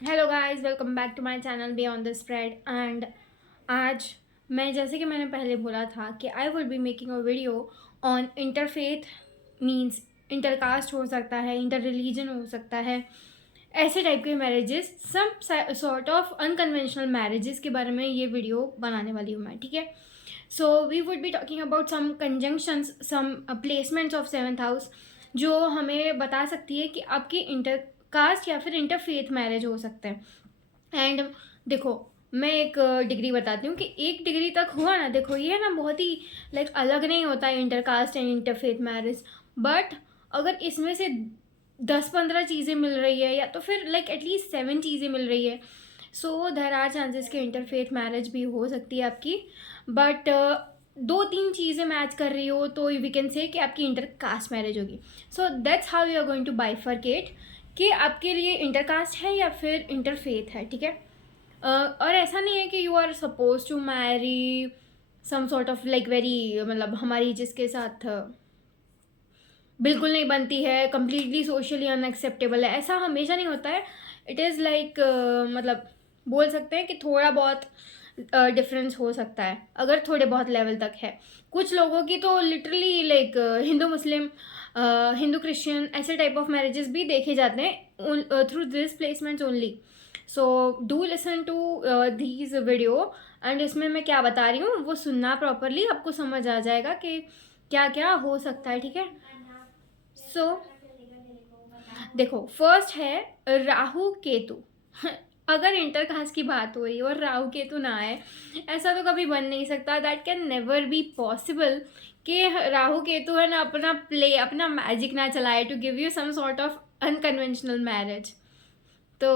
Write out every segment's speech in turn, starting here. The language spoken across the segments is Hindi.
Hello guys, welcome back to my channel beyond the spread. And आज मैं, जैसे कि मैंने पहले बोला था कि I will be making a video on interfaith. Means intercaste हो सकता है, इंटर रिलीजन हो सकता है, ऐसे टाइप के marriages, some sort of unconventional marriages के बारे में ये वीडियो बनाने वाली हूँ मैं। ठीक है, so we would be talking about some conjunctions, some placements of seventh house जो हमें बता सकती है कि आपकी इंटरकास्ट या फिर इंटरफेथ मैरिज हो सकते हैं। एंड देखो, मैं एक डिग्री बताती हूँ कि एक डिग्री तक हुआ ना, देखो ये ना बहुत ही लाइक अलग नहीं होता है intercaste and interfaith marriage. But अगर इसमें से 10-15 चीज़ें मिल रही है या तो फिर लाइक एटलीस्ट 7 चीज़ें मिल रही है, सो देर आर चांसेस कि इंटरफेथ मैरिज भी हो सकती है आपकी। बट 2-3 चीज़ें मैच कर रही हो तो वी कैन से कि आपकी इंटरकास्ट मैरिज होगी। So that's how you are going to bifurcate कि आपके लिए इंटरकास्ट है या फिर इंटरफेथ है। ठीक है, और ऐसा नहीं है कि you are suppose to marry some sort of like very, मतलब हमारी जिसके साथ बिल्कुल नहीं बनती है, कम्प्लीटली सोशली अनएक्सेप्टेबल है, ऐसा हमेशा नहीं होता है। इट इज़ लाइक मतलब बोल सकते हैं कि थोड़ा बहुत डिफरेंस हो सकता है, अगर थोड़े बहुत लेवल तक है। कुछ लोगों की तो literally like Hindu Muslim, Hindu Christian, ऐसे टाइप ऑफ मैरिजेस भी देखे जाते हैं through this placements only. So do listen to these video, and इसमें मैं क्या बता रही हूँ वो सुनना प्रॉपरली, आपको समझ आ जाएगा कि क्या क्या हो सकता है। ठीक है, सो देखो, फर्स्ट है राहु केतु। अगर इंटरकास्ट की बात हो रही है और राहु केतु ना आए, ऐसा तो कभी बन नहीं सकता। That can never be possible कि राहु केतु है ना अपना प्ले, अपना मैजिक ना चलाए to give you some sort of unconventional marriage. तो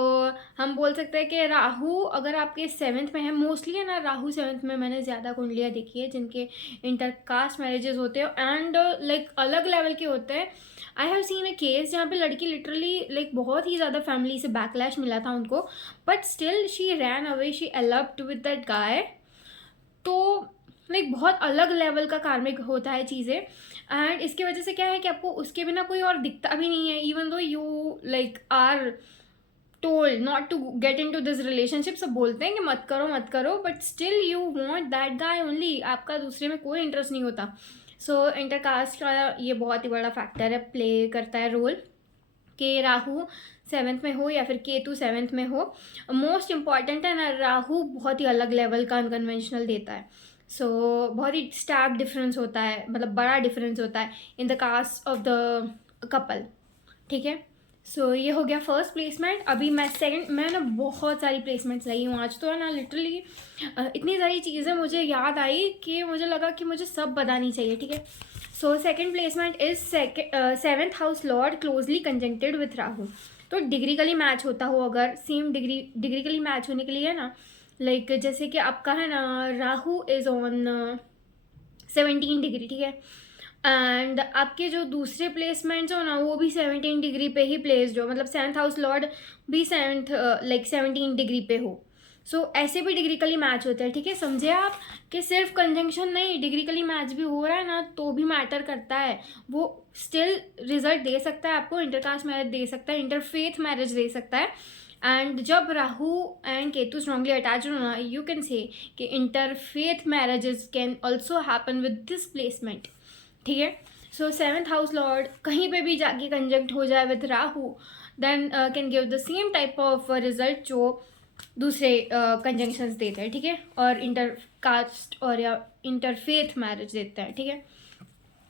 हम बोल सकते हैं कि राहु अगर आपके 7th में है, मोस्टली है ना राहु 7th में, मैंने ज़्यादा कुंडलियाँ देखी है जिनके इंटरकास्ट मैरिजेस होते हैं एंड लाइक अलग लेवल के होते हैं। I have seen a case जहाँ पे लड़की लिटरली लाइक बहुत ही ज़्यादा फैमिली से बैकलैश मिला था उनको, but still she ran away, she eloped with that guy. तो लाइक बहुत अलग लेवल का कार्मिक होता है चीज़ें, एंड इसकी वजह से क्या है कि आपको उसके बिना कोई और दिखता भी नहीं है, even though you like are told not to get into this relationship. सब बोलते हैं कि मत करो मत करो, but still you want that guy only, आपका दूसरे में कोई इंटरेस्ट नहीं होता। सो इंटरकास्ट का ये बहुत ही बड़ा फैक्टर है, प्ले करता है रोल कि राहु 7th में हो या फिर केतु 7th में हो। मोस्ट इम्पॉर्टेंट है ना, राहु बहुत ही अलग लेवल का अनकन्वेंशनल देता है। सो बहुत ही स्टार्क डिफरेंस होता है, मतलब बड़ा डिफरेंस होता है in the caste of the couple. ठीक है, सो ये हो गया फर्स्ट प्लेसमेंट। अभी मैं सेकंड, मैं ना बहुत सारी प्लेसमेंट्स लाई हूँ आज तो है ना, लिटरली इतनी सारी चीज़ें मुझे याद आई कि मुझे लगा कि मुझे सब बतानी चाहिए। ठीक है, so second placement is 7th house lord closely conjuncted with Rahu. तो डिग्रिकली मैच होता हो, अगर सेम डिग्रिकली मैच होने के लिए है ना, लाइक जैसे कि आपका है ना राहु इज ऑन 17 डिग्री। ठीक है, एंड आपके जो दूसरे प्लेसमेंट्स हो ना वो भी 17 डिग्री पे ही प्लेस्ड हो, मतलब 7th हाउस लॉर्ड भी 7th लाइक 17 डिग्री पे हो। सो ऐसे भी डिग्रिकली मैच होते हैं। ठीक है, समझे आप कि सिर्फ कंजंक्शन नहीं, डिग्रिकली मैच भी हो रहा है ना तो भी मैटर करता है, वो स्टिल रिजल्ट दे सकता है आपको, इंटरकास्ट मैरिज दे सकता है, इंटरफेथ मैरिज दे सकता है। एंड जब Rahu and Ketu strongly attach हो ना, यू कैन से कि interfaith marriages can also happen with this placement. ठीक है, सो 7th हाउस लॉर्ड कहीं पे भी जाके कंजक्ट हो जाए with Rahu, then can give the same type of result जो दूसरे कंजंक्शंस देते हैं। ठीक है, और इंटरकास्ट और या इंटरफेथ मैरिज देते हैं। ठीक है,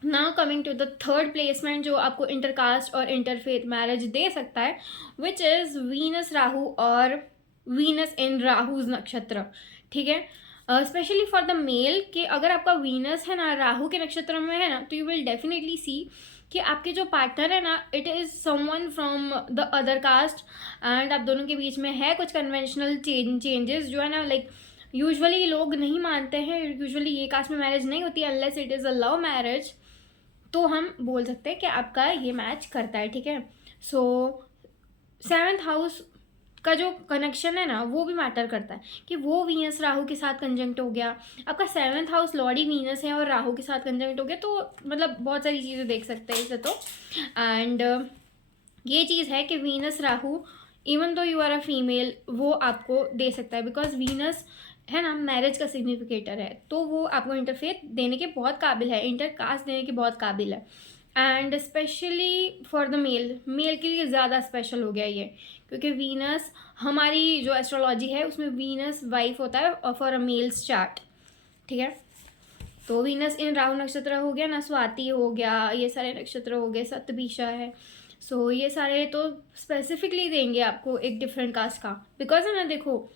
now coming to the third placement जो आपको इंटरकास्ट और इंटरफेथ मैरिज दे सकता है, विच इज़ वीनस राहु और वीनस इन राहुज नक्षत्र। ठीक है, स्पेशली फॉर द मेल कि अगर आपका वीनस है ना राहु के नक्षत्र में है ना, तो यू विल डेफिनेटली सी कि आपके जो पार्टनर है ना, it is someone from the other caste, and आप दोनों के बीच में है कुछ कन्वेंशनल चेंजेस जो है ना, लाइक यूजुअली लोग नहीं मानते हैं, यूजुअली ये कास्ट में मैरिज नहीं होती unless it is a love marriage. तो हम बोल सकते हैं कि आपका ये मैच करता है। ठीक है, सो 7th हाउस का जो कनेक्शन है ना वो भी मैटर करता है कि वो वीनस राहु के साथ कंजंक्ट हो गया, आपका 7th हाउस लॉर्ड ही वीनस है और राहु के साथ कंजंक्ट हो गया, तो मतलब बहुत सारी चीज़ें देख सकते हैं इसे तो। एंड ये चीज़ है कि Venus Rahu even though you are a female, वो आपको दे सकता है, बिकॉज वीनस है ना मैरिज का सिग्निफिकेटर है, तो वो आपको इंटरफेथ देने के बहुत काबिल है, इंटरकास्ट देने के बहुत काबिल है। And specially for the male के लिए ज़्यादा स्पेशल हो गया ये, क्योंकि वीनस हमारी जो एस्ट्रोलॉजी है उसमें वीनस वाइफ होता है फॉर अ मेल्स चार्ट, ठीक है। तो वीनस इन राहु नक्षत्र हो गया ना, स्वाति हो गया, ये सारे नक्षत्र हो गए, सतभिषा है, सो ये सारे तो स्पेसिफिकली देंगे आपको एक डिफरेंट कास्ट का, बिकॉज है ना देखो,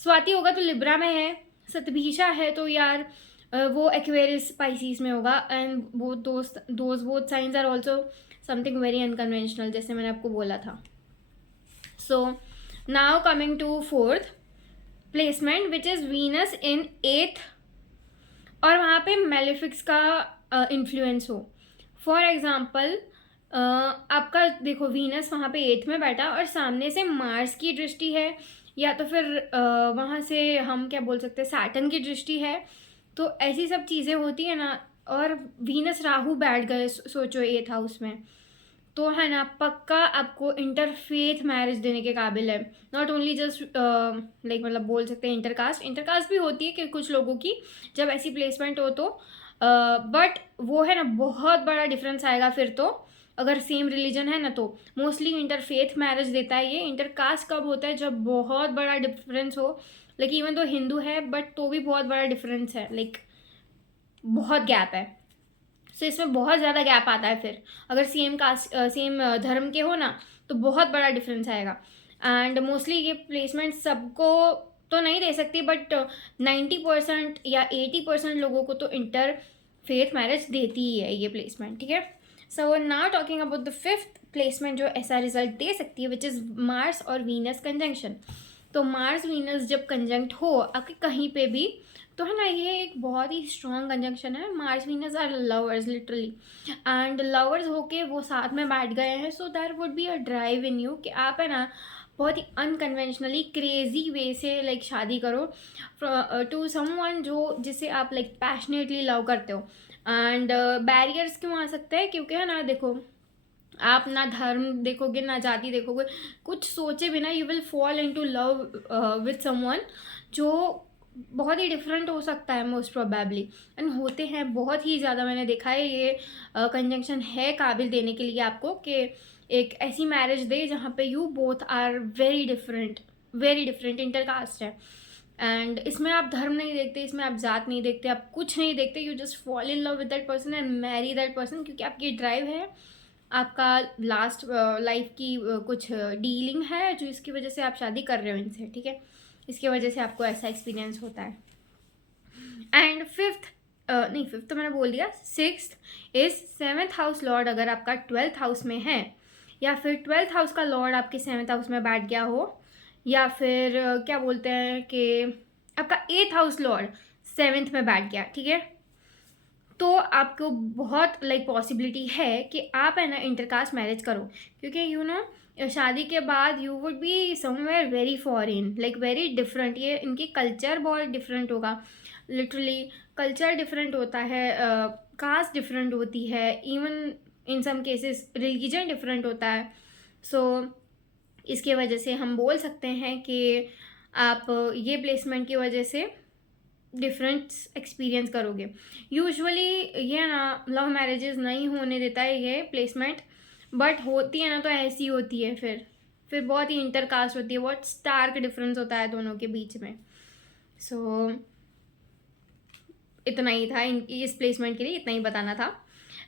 स्वाति होगा तो लिब्रा में है, सतभिषा है तो यार वो एक्वेरियस स्पाइसीज में होगा, एंड वो those both signs are also something very unconventional, जैसे मैंने आपको बोला था। So now coming to fourth placement which is Venus in eighth, और वहाँ पे मेलेफिक्स का इन्फ्लुएंस हो। फॉर एग्जाम्पल आपका देखो वीनस वहाँ पे एथ में बैठा और सामने से मार्स की दृष्टि है, या तो फिर वहाँ से हम क्या बोल सकते हैं सैटर्न की दृष्टि है, तो ऐसी सब चीज़ें होती है ना। और वीनस राहु बैठ गए सोचो एथ हाउस में, तो है ना पक्का आपको इंटरफेथ मैरिज देने के काबिल है। नॉट ओनली जस्ट लाइक मतलब बोल सकते हैं इंटरकास्ट भी होती है कि कुछ लोगों की जब ऐसी प्लेसमेंट हो तो, बट वो है ना बहुत बड़ा डिफरेंस आएगा फिर तो, अगर सेम रिलीजन है ना तो मोस्टली इंटरफेथ मैरिज देता है ये। इंटरकास्ट कब होता है, जब बहुत बड़ा डिफरेंस हो, लाइक इवन तो हिंदू है बट तो भी बहुत बड़ा डिफरेंस है, लाइक बहुत गैप है। सो इसमें बहुत ज़्यादा गैप आता है फिर, अगर सेम कास्ट सेम धर्म के हो ना तो बहुत बड़ा डिफरेंस आएगा। एंड मोस्टली ये प्लेसमेंट सबको तो नहीं दे सकती, बट 90% या 80% लोगों को तो इंटर फेथ मैरिज देती ही है ये प्लेसमेंट, ठीक है। So now talking about the fifth placement जो ऐसा रिजल्ट दे सकती है, विच इज़ मार्स और वीनस कंजंक्शन। तो मार्स वीनस जब कंजंक्ट हो आपके कहीं पे भी, तो है ना ये एक बहुत ही स्ट्रॉन्ग कंजंक्शन है। Mars Venus are lovers literally, and lovers होके वो साथ में बैठ गए हैं, so there would be a drive in you कि आप है ना बहुत ही अनकन्वेंशनली क्रेजी वे से लाइक शादी करो टू समवन जो जिसे आप लाइक पैशनेटली लव करते हो। एंड बैरियर्स क्यों आ सकते हैं, क्योंकि है ना देखो आप ना धर्म देखोगे ना जाति देखोगे, कुछ सोचे बिना you will fall into love with someone जो बहुत ही डिफरेंट हो सकता है मोस्ट प्रोबेबली, एंड होते हैं बहुत ही ज़्यादा। मैंने देखा है ये कंजंक्शन है काबिल देने के लिए आपको कि एक ऐसी मैरिज दे जहाँ पे you both are very different intercaste है। एंड इसमें आप धर्म नहीं देखते, इसमें आप जात नहीं देखते, आप कुछ नहीं देखते, you just fall in love with that person and Mary that person, क्योंकि आपकी ड्राइव है, आपका लास्ट लाइफ की कुछ डीलिंग है जो इसकी वजह से आप शादी कर रहे हो इनसे, ठीक है। इसकी वजह से आपको ऐसा एक्सपीरियंस होता है। एंड फिफ्थ तो मैंने बोल दिया। Sixth is seventh house Lord अगर आपका 12th हाउस में है, या फिर 12th हाउस का लॉर्ड आपके 7th हाउस में बैठ गया हो, या फिर क्या बोलते हैं कि आपका 8th हाउस लॉर्ड 7th में बैठ गया, ठीक है। तो आपको बहुत लाइक पॉसिबिलिटी है कि आप है ना इंटरकास्ट मैरिज करो, क्योंकि यू नो शादी के बाद you would be somewhere very foreign, like very different. ये इनकी कल्चर बहुत डिफरेंट होगा, लिटरली कल्चर डिफरेंट होता है, कास्ट डिफरेंट होती है, even in some cases religion different होता है। सो इसके वजह से हम बोल सकते हैं कि आप ये प्लेसमेंट की वजह से डिफरेंट एक्सपीरियंस करोगे। यूजुअली ये ना लव मैरिजेस नहीं होने देता है ये प्लेसमेंट, बट होती है ना तो ऐसी होती है, फिर बहुत ही इंटरकास्ट होती है, बहुत स्टार्क डिफरेंस होता है दोनों के बीच में। सो इतना ही था इस प्लेसमेंट के लिए, इतना ही बताना था।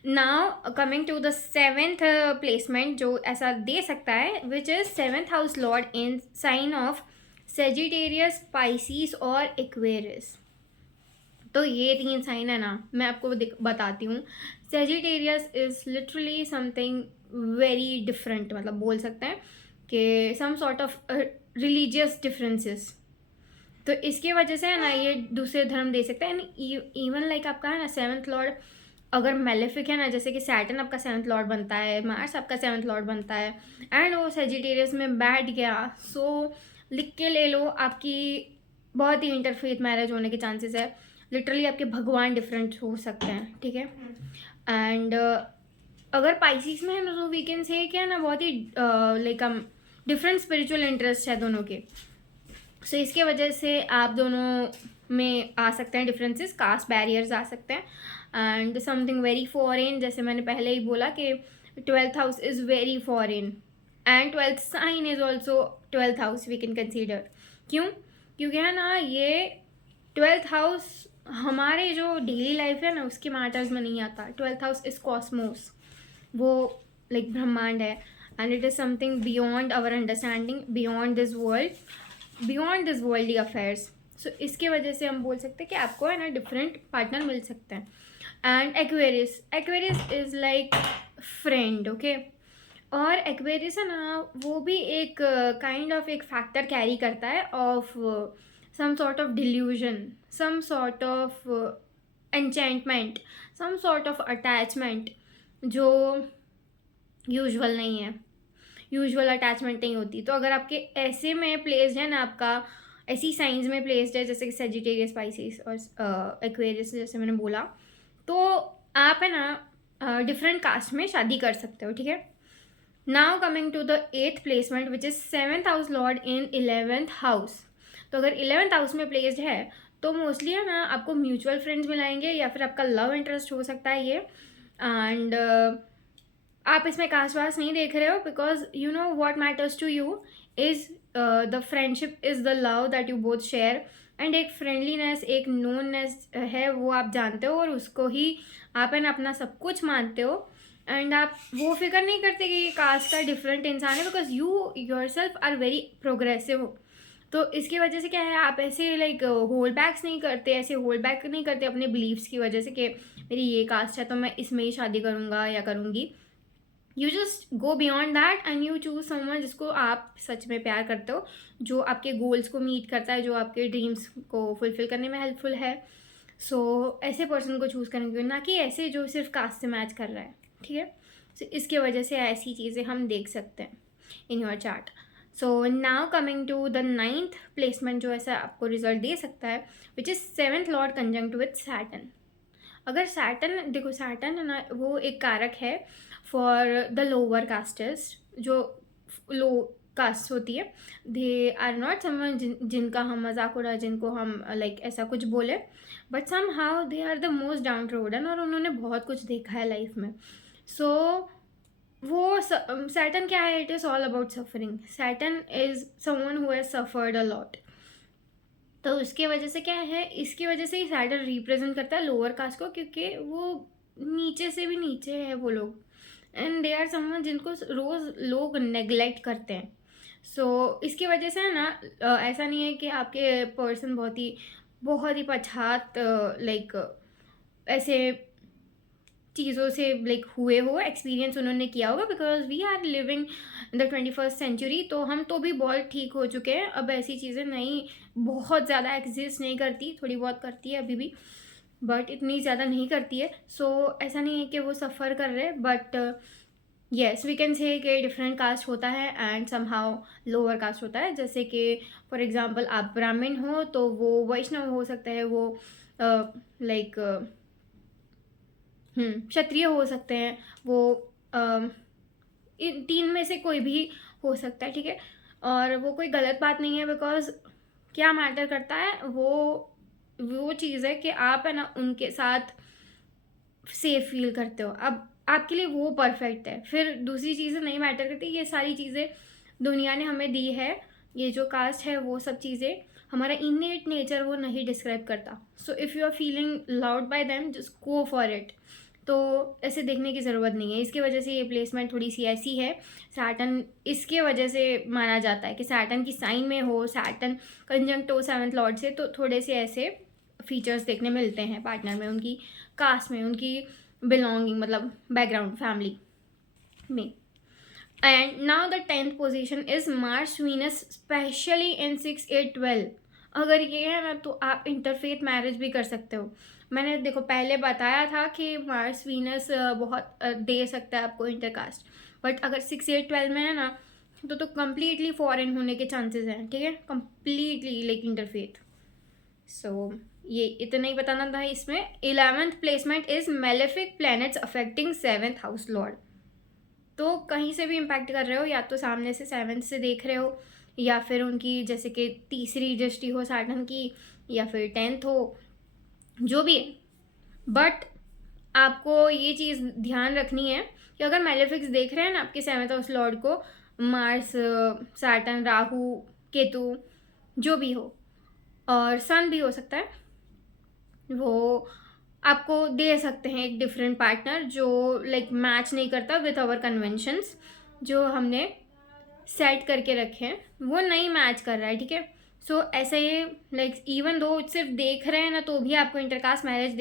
Now coming to the 7th placement जो ऐसा दे सकता है, which is 7th house lord in sign of Sagittarius, Pisces और एक्वेरियस। तो ये 3 साइन है ना, मैं आपको बताती हूँ। Sagittarius is literally something very different, मतलब बोल सकते हैं कि some sort of religious differences, तो इसकी वजह से है ना ये दूसरे धर्म दे सकते हैं। इवन लाइक आपका है ना 7th लॉर्ड अगर मेलेफिक है ना, जैसे कि सैटर्न आपका 7th लॉर्ड बनता है, मार्स आपका 7th लॉर्ड बनता है, एंड वो सेजिटेरियस में बैठ गया, सो लिख के ले लो आपकी बहुत ही इंटरफेथ मैरिज होने के चांसेस है। लिटरली आपके भगवान डिफरेंट हो सकते हैं, ठीक है। एंड अगर पाइसिस में है ना तो वी कैन से क्या है ना बहुत ही लाइक डिफरेंट स्पिरिचुअल इंटरेस्ट है दोनों के। सो इसके वजह से आप दोनों में आ सकते हैं डिफरेंसेस, कास्ट बैरियर्स आ सकते हैं। एंड समथिंग वेरी फॉरेन, जैसे मैंने पहले ही बोला कि 12th house is very foreign and 12th sign is also 12th house we can consider. क्यों? क्योंकि है ना ये 12th हाउस हमारे जो डेली लाइफ है ना उसके मैटर्स में नहीं आता। 12th हाउस इज़ कॉस्मोस, वो लाइक ब्रह्मांड है, and it is something beyond our understanding, beyond this world, beyond this worldly affairs. So इसके वजह से हम बोल सकते हैं कि आपको है ना डिफरेंट पार्टनर मिल सकते हैं। And Aquarius, Aquarius is like friend, okay. और एक्वेरियस है ना वो भी एक काइंड ऑफ एक फैक्टर कैरी करता है of some sort of delusion, some sort of enchantment, some sort of attachment जो यूजुअल नहीं है, यूजुअल अटैचमेंट नहीं होती। तो अगर आपके ऐसे में प्लेस्ड है ना, आपका ऐसी साइंस में प्लेस्ड है जैसे कि सेजिटेरियस, स्पाइसिस और एक्वेरियस जैसे मैंने बोला, तो आप है ना डिफरेंट कास्ट में शादी कर सकते हो, ठीक है। Now coming to the 8th placement which is 7th house lord in 11th house. तो अगर 11th हाउस में प्लेस्ड है तो मोस्टली है ना आपको म्यूचुअल फ्रेंड्स मिलाएंगे या फिर आपका लव इंटरेस्ट हो सकता है ये। एंड आप इसमें कास्ट वास्ट नहीं देख रहे हो, because you know what matters to you is the friendship is the love that you both share, and एक फ्रेंडलीनेस, एक नोननेस है वो आप जानते हो और उसको ही आप है ना अपना सब कुछ मानते हो। एंड आप वो फिक्र नहीं करते कि ये कास्ट का डिफरेंट इंसान है, because you yourself are very progressive हो। तो इसकी वजह से क्या है, आप ऐसे लाइक होल्ड बैक्स नहीं करते, ऐसे होल्ड बैक नहीं करते अपने बिलीव्स की वजह से कि मेरी ये कास्ट है तो मैं इसमें ही शादी करूँगा या करूँगी। You just go beyond that and you choose someone जिसको आप सच में प्यार करते हो, जो आपके गोल्स को मीट करता है, जो आपके ड्रीम्स को फुलफिल करने में हेल्पफुल है। सो ऐसे पर्सन को चूज़ करेंगे, ना कि ऐसे जो सिर्फ कास्ट से मैच कर रहा है, ठीक है। सो इसके वजह से ऐसी चीज़ें हम देख सकते हैं in your chart. So now coming to the 9th placement जो ऐसा आपको रिजल्ट दे सकता है which is 7th lord conjunct with Saturn. अगर सैटर्न, देखो सैटर्न है ना वो एक कारक है फॉर द लोअर कास्टेस, जो लो कास्ट होती है, दे आर नॉट समवन जिनका हम मजाक उड़ाए, जिनको हम लाइक ऐसा कुछ बोले, but somehow they are the most downtrodden और उन्होंने बहुत कुछ देखा है लाइफ में। सो वो सैटर्न क्या है, it is all about suffering. Saturn is someone who has suffered a lot. तो उसके वजह से क्या है, इसकी वजह से ही सैटर्न रिप्रेजेंट करता है लोअर कास्ट को, क्योंकि वो नीचे से भी नीचे है वो लोग, एंड दे आर समवन जिनको रोज़ लोग नेग्लेक्ट करते हैं। सो इसकी वजह से है ना ऐसा नहीं है कि आपके पर्सन बहुत ही पछात लाइक ऐसे चीज़ों से लाइक हुए हो, एक्सपीरियंस उन्होंने किया होगा, because we are living in the 21st century, तो हम तो भी बहुत ठीक हो चुके हैं। अब ऐसी चीज़ें नहीं, बहुत ज़्यादा एग्जिस्ट नहीं करती, थोड़ी बहुत करती है अभी भी, बट इतनी ज़्यादा नहीं करती है। सो ऐसा नहीं है कि वो सफ़र कर रहे, but yes we can say कि डिफरेंट कास्ट होता है एंड समहाउ लोअर कास्ट होता है। जैसे कि फॉर एग्जांपल आप ब्राह्मण हो तो वो वैष्णव हो सकता है, वो लाइक क्षत्रिय हो सकते हैं, वो इन तीन में से कोई भी हो सकता है, ठीक है। और वो कोई गलत बात नहीं है, बिकॉज क्या मैटर करता है वो चीज़ है कि आप है ना उनके साथ सेफ फील करते हो, अब आपके लिए वो परफेक्ट है। फिर दूसरी चीज़ें नहीं मैटर करती, ये सारी चीज़ें दुनिया ने हमें दी है, ये जो कास्ट है वो सब चीज़ें हमारा इननेट नेचर वो नहीं डिस्क्राइब करता। So if you are feeling loud by them just go for it. तो ऐसे देखने की ज़रूरत नहीं है। इसकी वजह से ये प्लेसमेंट थोड़ी सी ऐसी है। सैटर्न इसके वजह से माना जाता है कि सैटर्न की साइन में हो, सैटर्न कंजंक्ट हो 7th लॉर्ड से, तो थोड़े से ऐसे फीचर्स देखने मिलते हैं पार्टनर में, उनकी कास्ट में, उनकी बिलोंगिंग मतलब बैकग्राउंड फैमिली में। And now the 10th position is Mars Venus specially in 6, 8, 12। अगर ये है ना तो आप इंटरफेथ मैरिज भी कर सकते हो। मैंने देखो पहले बताया था कि मार्स वीनस बहुत दे सकता है आपको इंटरकास्ट, बट अगर 6, 8, 12 में है ना तो कम्प्लीटली फॉरेन होने के चांसेस हैं, ठीक है, कम्प्लीटली लाइक इंटरफेथ। सो ये इतना ही बताना था इसमें। 11th placement is malefic planets affecting 7th house Lord. तो कहीं से भी इम्पैक्ट कर रहे हो, या तो सामने से 7th से देख रहे हो, या फिर उनकी जैसे कि तीसरी दृष्टि हो सैटर्न की, या फिर 10th हो, जो भी है। बट आपको ये चीज़ ध्यान रखनी है कि अगर मैलेफिक्स देख रहे हैं ना आपके 7th हाउस लॉर्ड को, मार्स, सैटर्न, राहु, केतु, जो भी हो, और सन भी हो सकता है, वो आपको दे सकते हैं एक डिफरेंट पार्टनर जो लाइक मैच नहीं करता विथ आवर कन्वेंशंस जो हमने सेट करके रखे हैं, वो नहीं मैच कर रहा है, ठीक है। सो ऐसे ही लाइक इवन दो सिर्फ देख रहे हैं ना, तो भी आपको इंटरकास्ट मैरिज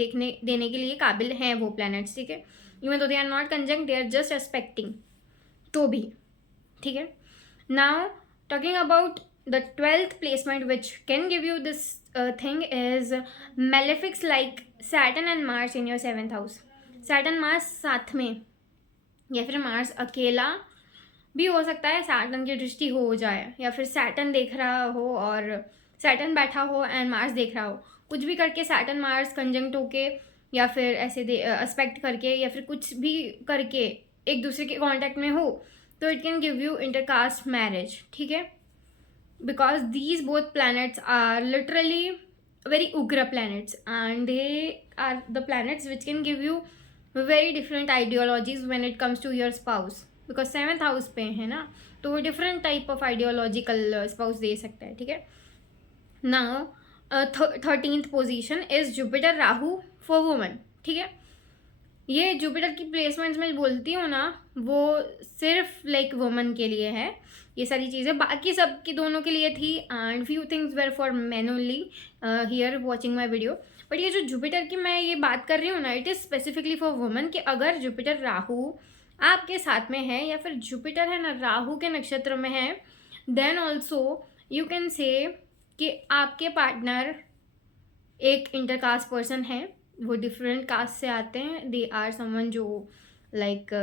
देने के लिए काबिल हैं वो प्लैनेट्स, ठीक है। Even though they are not conjunct, they are just aspecting, तो भी, ठीक है। Now talking about the 12th placement which can give you this thing is malefics like Saturn and Mars in your 7th house. Saturn Mars साथ में, या फिर मार्स अकेला भी हो सकता है, सैटर्न की दृष्टि हो जाए, या फिर सैटर्न देख रहा हो और सैटर्न बैठा हो एंड मार्स देख रहा हो, कुछ भी करके सैटर्न मार्स कंजंक्ट होके, या फिर ऐसे एस्पेक्ट करके, या फिर कुछ भी करके एक दूसरे के कांटेक्ट में हो, तो it can give you intercaste marriage, ठीक है। Because these both planets are literally very ugra planets, and they are the planets which can give you very different ideologies when it comes to your spouse, because 7th house पे है ना, तो वो different type of ideological spouse दे सकता है, ठीक है। now 13th position is Jupiter Rahu for woman, ठीक है। ये जुपिटर की प्लेसमेंट्स में बोलती हूँ ना, वो सिर्फ लाइक वुमन के लिए है ये सारी चीज़ें, बाकी सब की दोनों के लिए थी, and few things were for man only here watching my video. But ये जो जुपिटर की मैं ये बात कर रही हूँ ना, it is specifically for woman, कि अगर जुपिटर राहु आपके साथ में है, या फिर जुपिटर है ना राहु के नक्षत्र में है, then also you can say कि आपके पार्टनर एक इंटरकास्ट पर्सन है, वो डिफरेंट कास्ट से आते हैं, दे आर समवन जो लाइक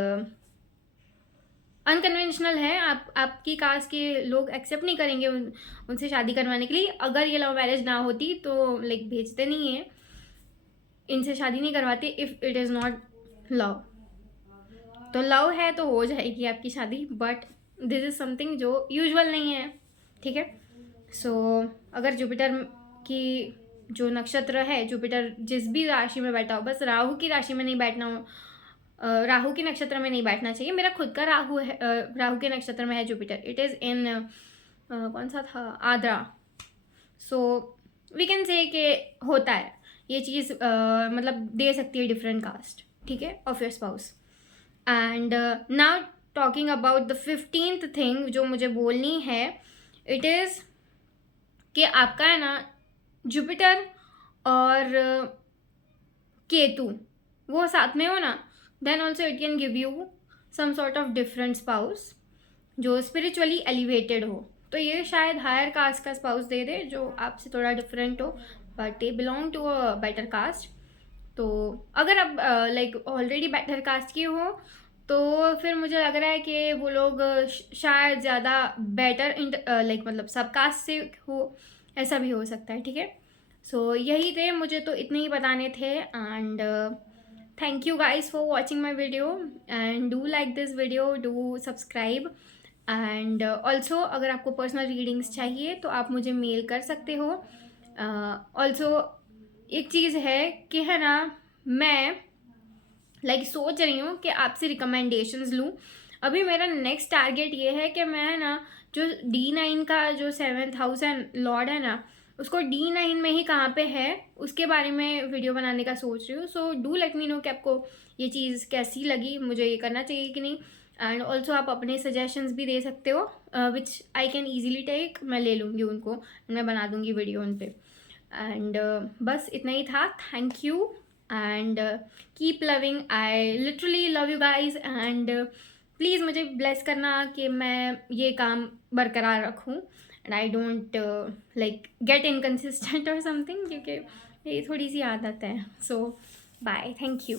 अनकन्वेंशनल है, आपकी कास्ट के लोग एक्सेप्ट नहीं करेंगे उनसे शादी करवाने के लिए। अगर ये लव मैरिज ना होती तो लाइक भेजते नहीं है, इनसे शादी नहीं करवाते if it is not love. तो लव है तो हो जाएगी आपकी शादी, बट दिस इज़ समथिंग जो यूजुअल नहीं है, ठीक है। सो अगर जुपिटर की जो नक्षत्र है, जुपिटर जिस भी राशि में बैठा हो, बस राहु की राशि में नहीं बैठना हो, राहु के नक्षत्र में नहीं बैठना चाहिए। मेरा खुद का राहु है, राहु के नक्षत्र में है जुपिटर, इट इज़ इन कौन सा था, Adra. So we can say कि होता है ये चीज़, मतलब दे सकती है डिफरेंट कास्ट, ठीक है, of your spouse. And now talking about the 15th thing जो मुझे बोलनी है, इट इज़ कि आपका है ना जुपिटर और केतु वो साथ में हो ना, then also it can give you some sort of different spouse जो स्पिरिचुअली एलिवेटेड हो। तो ये शायद हायर कास्ट का स्पाउस दे दे जो आपसे थोड़ा डिफरेंट हो, but they belong to a better caste. तो अगर आप लाइक ऑलरेडी बेटर कास्ट के हो, तो फिर मुझे लग रहा है कि वो लोग शायद ज़्यादा बेटर लाइक मतलब सब कास्ट से हो, ऐसा भी हो सकता है, ठीक है। सो यही थे, मुझे तो इतने ही बताने थे, and thank you guys for watching my video, and do like this video, do subscribe, and also अगर आपको पर्सनल रीडिंग्स चाहिए तो आप मुझे मेल कर सकते हो। ऑल्सो एक चीज़ है कि है ना, मैं लाइक सोच रही हूँ कि आपसे रिकमेंडेशंस लूँ। अभी मेरा नेक्स्ट टारगेट ये है कि मैं ना जो D9 का जो 7th हाउस है लॉर्ड है ना, उसको D9 में ही कहाँ पे है उसके बारे में वीडियो बनाने का सोच रही हूँ। So do let me know कि आपको ये चीज़ कैसी लगी, मुझे ये करना चाहिए कि नहीं, एंड ऑल्सो आप अपने सजेशंस भी दे सकते हो विच आई कैन ईजीली टेक, मैं ले लूँगी उनको, मैं बना दूँगी वीडियो उन पर। एंड बस इतना ही था, thank you and keep loving, I literally love you guys, and please मुझे ब्लेस करना कि मैं ये काम बरकरार रखूँ, and I don't like get inconsistent और समथिंग, क्योंकि ये थोड़ी सी आदत है। सो बाय, थैंक यू।